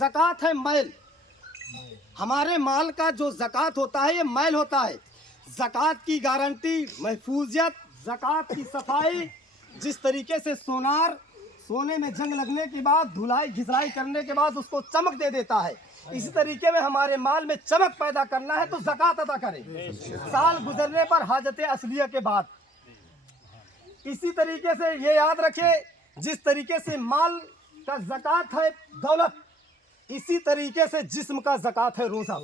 ज़कात है मैल। हमारे माल का जो ज़कात होता है ये मैल होता है। ज़कात की गारंटी, महफूजियत, ज़कात की सफाई, जिस तरीके से सोने में जंग लगने के बाद धुलाई घिसलाई करने के बाद उसको चमक दे देता है, इसी तरीके में हमारे माल में चमक पैदा करना है तो ज़कात अदा करें साल गुजरने पर हाजत असलिया के बाद। इसी तरीके से ये याद रखें, जिस तरीके से माल का ज़कात है दौलत, इसी तरीके से जिस्म का ज़कात है रोज़ा।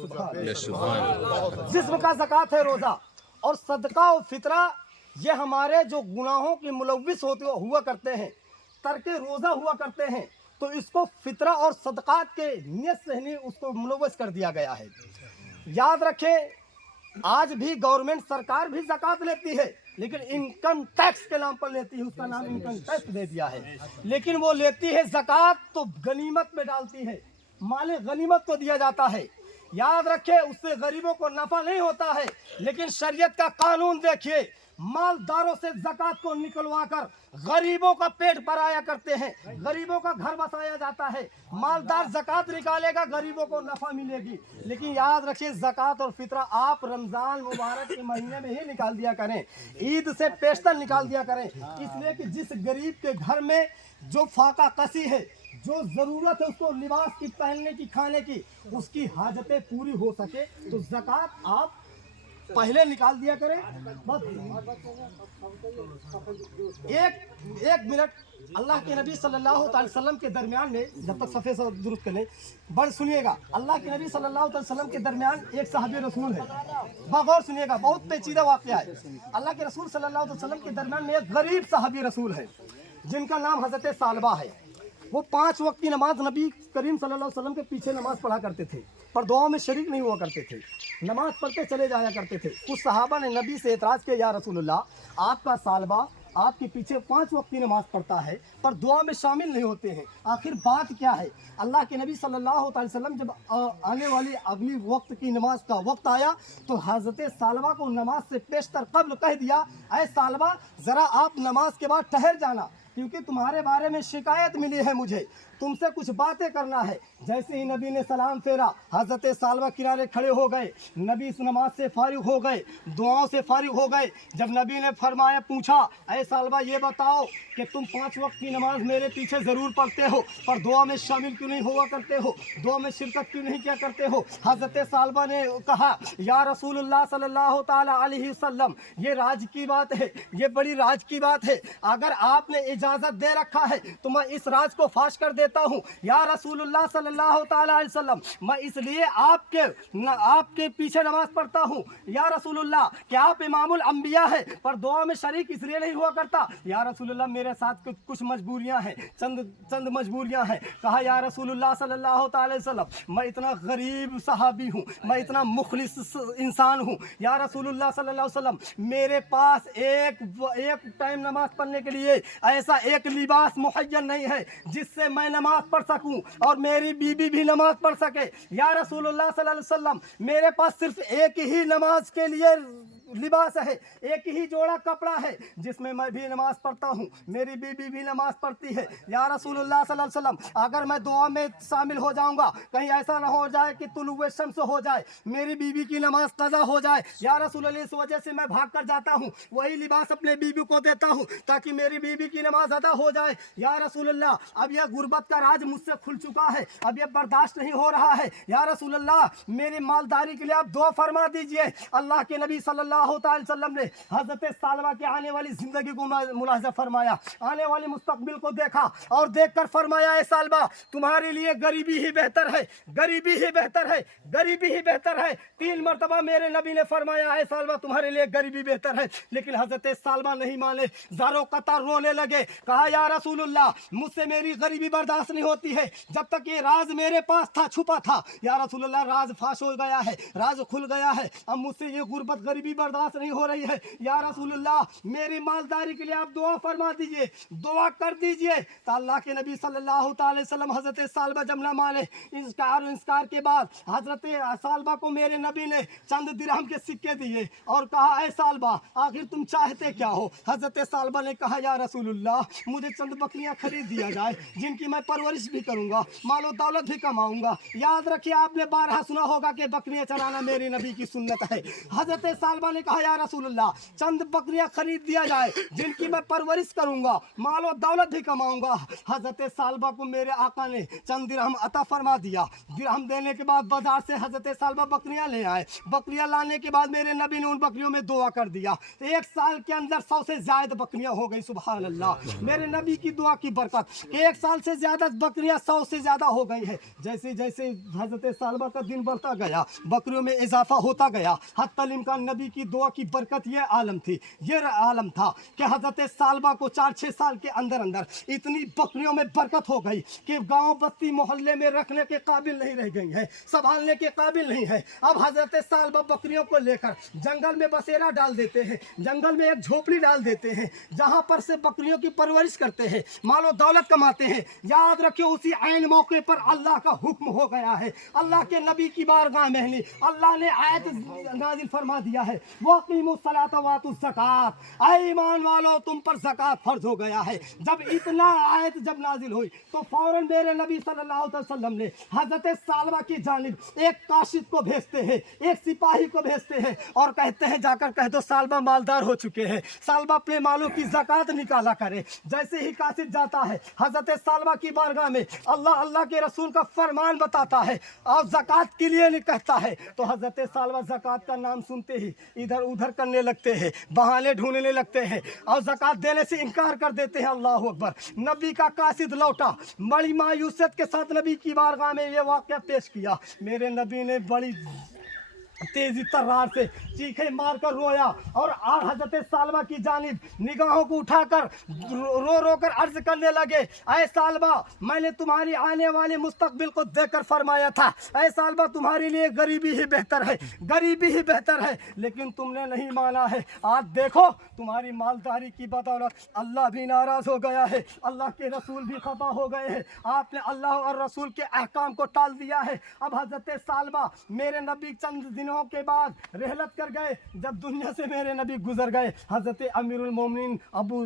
जिस्म का ज़कात है रोज़ा। और सदका और फितरा ये हमारे जो गुनाहों के मुलव्विस हुआ करते हैं, तर्के रोज़ा हुआ करते हैं, तो इसको फितरा और सदकात के नियत से ही उसको मुलव्वस कर दिया गया है। याद रखें, आज भी गवर्नमेंट सरकार भी ज़कात लेती है, लेकिन इनकम टैक्स के नाम पर लेती है, उसका नाम इनकम टैक्स दे दिया है। लेकिन वो लेती है ज़कात तो गनीमत में डालती है, माल गनीमत को दिया जाता है। याद रखें, उससे गरीबों को नफा नहीं होता है, लेकिन शरीयत का कानून देखिए, मालदारों से ज़कात को निकलवा कर गरीबों का पेट भराया करते हैं, गरीबों का घर बसाया जाता है। मालदार ज़कात निकालेगा, गरीबों को नफा मिलेगी। लेकिन याद रखिए, ज़कात और फितरा आप रमज़ान मुबारक के महीने में ही निकाल दिया करें, ईद से पेशतर निकाल दिया करें, इसलिए कि जिस गरीब के घर में जो फाका कसी है, जो ज़रूरत है उसको लिबास की, पहनने की, खाने की, उसकी हाजतें पूरी हो सके तो ज़कात आप पहले निकाल दिया करें। बस एक मिनट, अल्लाह के नबी सल्लल्लाहु अलैहि वसल्लम के दरमियान में, जब तक सफ़े से दुरुस्त करें, बड़ सुनिएगा, अल्लाह के नबी सल्लल्लाहु अलैहि वसल्लम के दरमियान एक सहाबी रसूल है, बगौर सुनिएगा, बहुत पेचीदा वाक़या है। अल्लाह के रसूल सल्लल्लाहु अलैहि वसल्लम के दरमियान में एक गरीब सहाबी रसूल है, जिनका नाम हज़रत सालबा है। वो 5 वक्त की नमाज नबी करीम सल्लल्लाहु अलैहि वसल्लम के पीछे नमाज पढ़ा करते थे, पर दुआओं में शरीक नहीं हुआ करते थे, नमाज पढ़ते चले जाया करते थे। कुछ सहाबा ने नबी से एतराज़ किया, या रसूलुल्लाह, आपका सालबा आपके पीछे 5 वक्त की नमाज पढ़ता है पर दुआ में शामिल नहीं होते हैं, आखिर बात क्या है? अल्लाह के नबी सल्लल्लाहु अलैहि वसल्लम जब आने वाली अगली वक्त की नमाज का वक्त आया तो हज़रत सालबा को नमाज से पेशतर कब्ल कह दिया, ऐ सालबा, ज़रा आप नमाज के बाद ठहर जाना, क्योंकि तुम्हारे बारे में शिकायत मिली है मुझे, तुमसे कुछ बातें करना है। जैसे ही नबी ने सलाम फेरा, हज़रत सालबा किनारे खड़े हो गए, नबी इस नमाज से फारिग हो गए, दुआओं से फारिग हो गए। जब नबी ने फरमाया, पूछा, ऐ सालबा, ये बताओ कि तुम 5 वक्त की नमाज मेरे पीछे ज़रूर पढ़ते हो, पर दुआ में शामिल क्यों नहीं हुआ करते हो, दुआ में शिरकत क्यों नहीं किया करते हो? हज़रत सालबा ने कहा, या रसूलुल्लाह सल्लल्लाहु ताला अलैहि वसल्लम, ये राज की बात है, ये बड़ी राज की बात है, अगर आपने इजाज़त दे रखा है तो मैं इस राज को फाश कर देता हूँ। या रसूलुल्लाह सल्लल्लाहु ताला अलैहि वसल्लम, मैं इसलिए आपके पीछे नमाज पढ़ता हूँ। या रसूलुल्लाह, क्या आप इमामुल अंबिया है पर दुआ में शरीक इसलिए नहीं हुआ करता? या रसूलुल्लाह, मेरे साथ कुछ मजबूरियाँ हैं, चंद मजबूरियाँ हैं। कहा, या रसूलुल्लाह सल्लल्लाहु ताला अलैहि वसल्लम, मैं इतना गरीब सहाबी हूँ, मैं इतना मुखलिस इंसान हूँ, या रसूलुल्लाह सल्लल्लाहु अलैहि वसल्लम, मेरे पास एक टाइम नमाज पढ़ने के लिए ऐसा एक लिबास मुहय्यन नहीं है जिससे मैं नमाज पढ़ सकूं और मेरी बीबी भी नमाज पढ़ सके। या रसूलुल्लाह सल्लल्लाहु अलैहि वसल्लम, मेरे पास सिर्फ एक ही नमाज के लिए लिबास है, एक ही जोड़ा कपड़ा है जिसमें मैं भी नमाज पढ़ता हूँ, मेरी बीबी भी नमाज पढ़ती है। या रसूलुल्लाह सल्लल्लाहु अलैहि वसल्लम, अगर मैं दुआ में शामिल हो जाऊंगा, कहीं ऐसा ना हो जाए कि तुलुए शम्स हो जाए, मेरी बीबी की नमाज कज़ा हो जाए। या रसूलुल्लाह, इस वजह से मैं भाग कर जाता हूँ, वही लिबास अपने बीबी को देता हूँ ताकि मेरी बीबी की नमाज अदा हो जाए। या रसूलुल्लाह, अब यह गुर्बत का राज मुझसे खुल चुका है, अब यह बर्दाश्त नहीं हो रहा है। या रसूलुल्लाह, मेरी मालदारी के लिए आप दुआ फरमा दीजिए। अल्लाह के नबी सल्लल्लाहु अलैहि वसल्लम ने हज़रत सालबा की आने वाली ज़िंदगी को मुलाहिज़ा फरमाया, आने वाली मुस्तकबिल को देखा और देखकर फरमाया, ऐ सालबा, तुम्हारे लिए गरीबी ही बेहतर है, गरीबी ही बेहतर है, गरीबी ही बेहतर है। 3 मरतबा मेरे नबी ने फरमाया, ऐ सालबा, तुम्हारे लिए गरीबी बेहतर है। लेकिन हज़रत सालबा नहीं माने, ज़ारो कतार रोने लगे। कहा, या रसूलुल्लाह, मुझसे मेरी गरीबी बर्दाश्त नहीं होती है, जब तक ये राज मेरे पास था, छुपा था। या रसूलुल्लाह, राज फाश हो गया है, राज खुल गया है, अब मुझसे ये गुर्बत गरीबी बर्दाश्त नहीं हो रही है, या रसूलुल्लाह मेरी मालदारी के लिए आप दुआ फरमा दीजिए, दुआ कर दीजिए। तो अल्लाह के नबी सल्लल्लाहु अलैहि वसल्लम हज़रत सालबा जब न माने, इंकार के बाद हज़रत सालबा को मेरे नबी ने चंद दिरहम के सिक्के दिए और कहा, ऐ सालबा आखिर तुम चाहते क्या हो? हज़रत सालबा ने कहा, या रसूलुल्लाह मुझे चंद बकरियां खरीद दिया जाए जिनकी मैं परवरिश भी करूंगा, मालो दौलत भी कमाऊंगा। याद रखिए, आपने बारहा सुना होगा कि बकरियां चराना मेरी नबी की सुन्नत है। हज़रत सालबा ने कहा, या रसूलुल्लाह चंद बकरियां खरीद दिया जाए जिनकी मैं परवरिश करूंगा, मालो दौलत भी कमाऊंगा। हज़रत सालबा को मेरे आका ने चंद दिरहम अता फरमा दिया। दिरहम देने के बाद बाजार से हज़रत सालबा बकरियां ले आए। बकरियां लाने के बाद मेरे नबी ने उन बकरियों में दुआ कर दिया। एक साल के अंदर 100 से ज्यादा बकरियां हो गई। सुभान अल्लाह, मेरे नबी की दुआ की बरकत कि एक साल से ज्यादा बकरियां 100 से ज्यादा हो गई है। जैसे जैसे हज़रत सालबा का दिन बढ़ता गया, बकरियों में इजाफा होता गया। हत्तल इम्कान नबी की दुआ की बरकत ये आलम थी, ये आलम था कि हज़रत सालबा को 4-6 साल के अंदर अंदर इतनी बकरियों में बरकत हो गई कि गांव बस्ती मोहल्ले में रखने के काबिल नहीं रह गई है, संभालने के काबिल नहीं है। अब हज़रत सालबा बकरियों को लेकर जंगल में बसेरा डाल देते हैं, जंगल में एक झोपड़ी डाल देते हैं, जहां पर से बकरियों की परवरिश करते हैं, मालो दौलत कमाते हैं। याद रखियो, उसी आयन मौके पर अल्लाह का हुक्म हो गया है। अल्लाह के नबी की बारगाह में ही अल्लाह ने आयत नाजिल फरमा दिया है, वक़ीमुस सलाता वातुज़ ज़कात, ऐ ईमान वालों तुम पर ज़कात फर्ज हो गया है। जब इतना आयत जब नाजिल हुई तो फौरन मेरे नबी सल्लल्लाहु अलैहि वसल्लम ने हज़रत सालबा की जानिब एक काशिद को भेजते हैं, एक सिपाही को भेजते हैं और कहते हैं, जाकर कह दो सालबा मालदार हो चुके हैं, सालबा अपने मालों की ज़कात निकाला करे। जैसे ही काशिद जाता है हज़रत सालबा की बारगाह में, अल्लाह के रसूल का फरमान बताता है और ज़कात के लिए नहीं कहता है, तो हज़रत सालबा ज़कात का नाम सुनते ही इधर उधर करने लगते हैं, बहाने ढूंढने लगते हैं और ज़कात देने से इनकार कर देते हैं। अल्लाह अकबर। नबी का काशिद लौटा, बड़ी मायूसियत के साथ नबी की बारगाह में ये वाक़या पेश किया। मेरे नबी ने बड़ी तेजी तर्रार से चीखे मारकर रोया और हज़रत सालबा की जानिब निगाहों को उठाकर रो रो कर अर्ज करने लगे, ऐ सालबा मैंने तुम्हारी आने वाले मुस्तकबिल को देखकर फरमाया था, ऐ सालबा तुम्हारे लिए गरीबी ही बेहतर है, गरीबी ही बेहतर है, लेकिन तुमने नहीं माना है। आज देखो तुम्हारी मालदारी की बदौलत अल्लाह भी नाराज़ हो गया है, अल्लाह के रसूल भी खफा हो गए हैं, आपने अल्लाह और रसूल के अहकाम को टाल दिया है। अब हज़रत सालबा मेरे नबी चंद दिनों के बाद रहलत कर गए। जब दुनिया से मेरे नबी गुजर गए, हज़रत अमीरुल मोमिनीन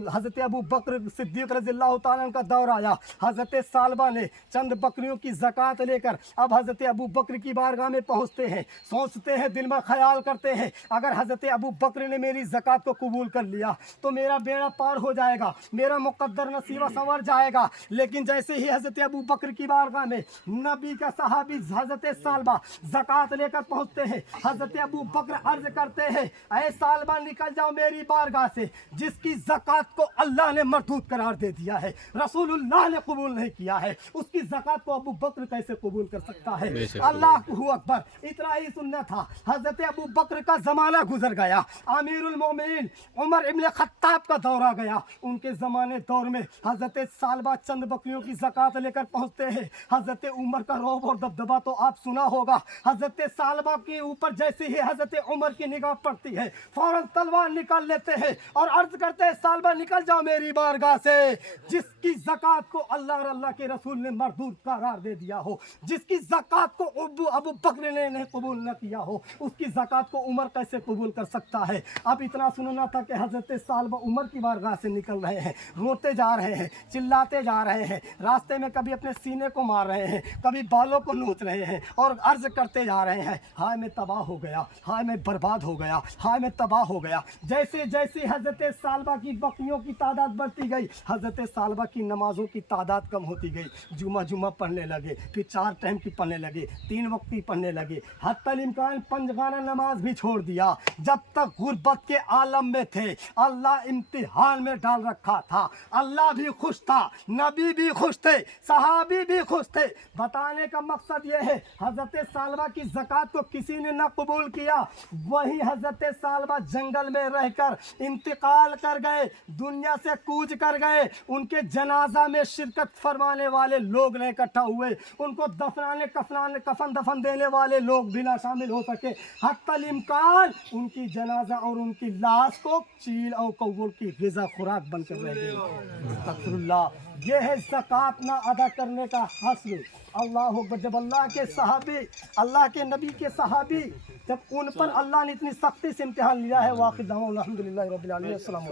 हज़रत अबू बकर सिद्दीक़ रज़ियल्लाहु ताला का दौर आया। हज़रत सालबा ने चंद बकरियों की ज़कात लेकर अब हज़रत अबू बकर की बारगाह में पहुँचते हैं, सोचते हैं, दिल में ख्याल करते हैं, अगर हज़रत अबू बकर ने मेरी ज़कात को कबूल कर लिया तो मेरा बेड़ा पार हो जाएगा, मेरा मुक़द्दर नसीबा संवर जाएगा। लेकिन जैसे ही हज़रत अबू बकर की बारगाह में नबी का सहाबी हज़रत सालबा ज़कात लेकर पहुँचते हैं, हज़रत अबू बकर अर्ज करते हैं, ऐ सालबा निकल जाओ मेरी बारगाह से, जिसकी ज़कात को अल्लाह ने मरदूद करार दे दिया है, रसूलुल्लाह ने कबूल नहीं किया है, उसकी ज़कात को अबू बकर कैसे कबूल कर सकता है? अल्लाहु अकबर। इतना ही सुनना था, हज़रत अबू बकर का ज़माना गुजर गया, अमीरुल मोमिनीन उमर इब्न खत्ताब का दौर आ गया। उनके ज़माने दौर में हज़रत सालबा चंद बकरियों की ज़कात लेकर पहुँचते हैं। हज़रत उमर का रौब और दबदबा तो आप सुना होगा। हज़रत सालबा के ऊपर जैसे ही हज़रत उमर की निगाह पड़ती है, फौरन तलवार निकाल लेते हैं और अर्ज करते हैं, सालबा निकल जाओ मेरी बारगाह से, जिसकी ज़कात को अल्लाह और अल्लाह के रसूल ने मरदूद करार दे दिया हो, जिसकी ज़कात को अबू बकर ने नहीं कबूल न किया हो, उसकी ज़कात को उमर कैसे कबूल कर सकता है? अब इतना सुनना था कि हज़रत सालबा उमर की बारगाह से निकल रहे हैं, रोते जा रहे हैं, चिल्लाते जा रहे हैं, रास्ते में कभी अपने सीने को मार रहे हैं, कभी बालों को नोच रहे हैं और अर्ज करते जा रहे हैं, हाय मैं तबाह हो गया, हाय मैं बर्बाद हो गया, हाय मैं तबाह हो गया। जैसे जैसे हज़रत सालबा की बकरियों की तादाद बढ़ती गई, हज़रत सालबा की नमाज़ों की तादाद कम होती गई। जुमा पढ़ने लगे, फिर 4 टाइम की पढ़ने लगे, 3 वक्त की पढ़ने लगे, हत्तल इम्कान पंजगाना नमाज भी छोड़ दिया। जब तक गुर्बत के आलम में थे, अल्लाह इम्तिहान में डाल रखा था, अल्लाह भी खुश था, नबी भी खुश थे, सहाबी भी खुश थे। बताने का मकसद यह है, हज़रत सालबा की ज़कात को किसी ने नہ कबूल किया, वही हजरत सालबा जंगल में रहकर इंतकाल कर गए, दुनिया से कूच कर गए। उनके जनाजा में शिरकत फरमाने वाले लोग न इकट्ठा हुए, उनको दफनाने कफन दफन देने वाले लोग भी ना शामिल हो सके। हत्तल इम्कान उनकी जनाजा और उनकी लाश को चील और कौवों की ग़िज़ा खुराक बनकर रह गई। अस्तगफिरुल्लाह। ये है ज़कात ना अदा करने का हस्र। अल्लाह अकबर। जब अल्लाह के सहाबी, अल्लाह के नबी के सहाबी, जब उन पर अल्लाह ने इतनी सख्ती से इम्तिहान लिया है, वाक़ई अल्हम्दुलिल्लाह रब्बिल आलमीन। अस्सलाम।